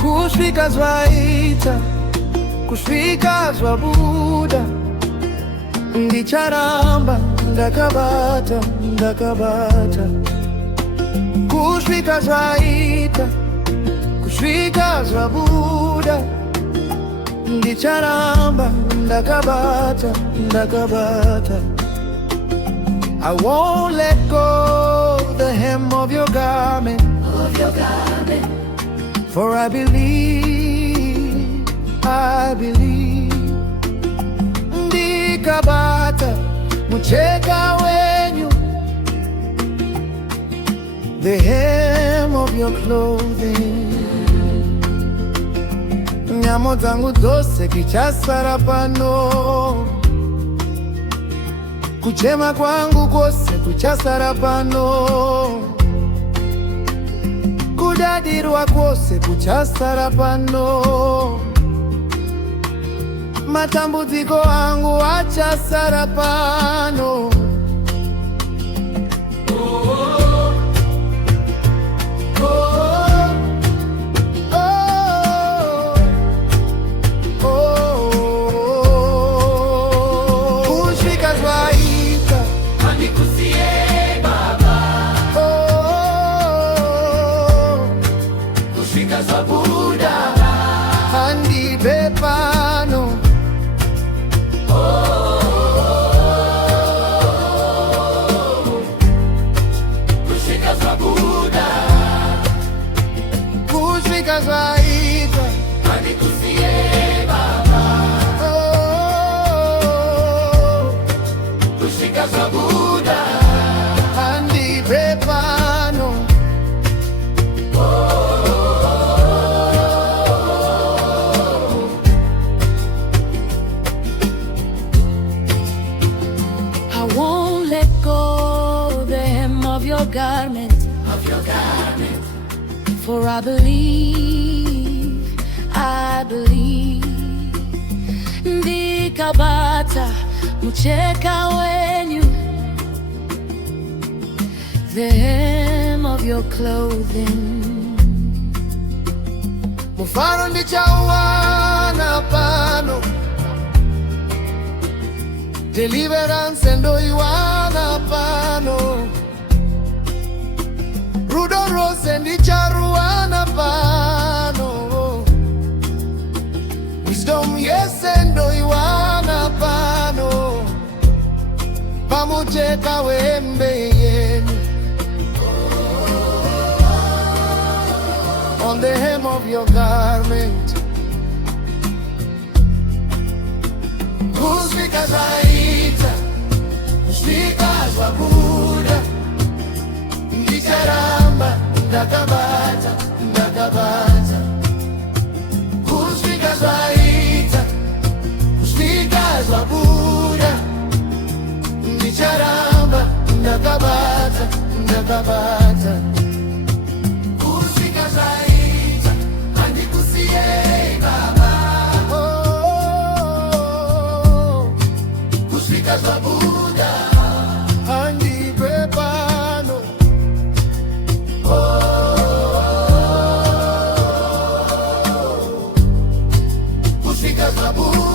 Kusvika zvaita, kusvika zvabuda, ndicharamba ndakabata, ndakabata. Kusvika zvaita, kusvika zvabuda, ndicharamba ndakabata, ndakabata. I won't let go the hem of your garment, for I believe, I believe. Ndikabata mucheka wenyu, the hem of your clothing. Nyamo dzangu dzose kichasara pano, kuchema kwangu kwose kuchasara pano, kudadirwa kwose kuchasara pano, matambudziko angu achasara pano. Kusvika zvaita Handikusiyei Baba, Kusvika Zvabuda handipepano. Kusvika Zvabuda, Kusvika zvaita Handikusiyei Baba, Kusvika Zvabuda, handipepano. I won't let go the hem of your garment, for I believe, I believe. Ndikabata mucheka wenyu, the hem of your clothing. Mufaro ndichauwana pano, deliverance ndoiwana pano, rudo rose ndicharuwana pano, wisdom yese ndoiwana pano, pamucheka wembe yenu, on the hem of your garment. Kusvika zvaita, kusvika zvabuda, ndicharamba ndakabata, ndakabata. Kusvika zvaita, kusvika zvabuda, ndicharamba ndakabata, ndakabata. Kusvika zvaita, handikusiyei Baba, Kusvika Zvabuda, handipepano. Kusvika Zvabuda.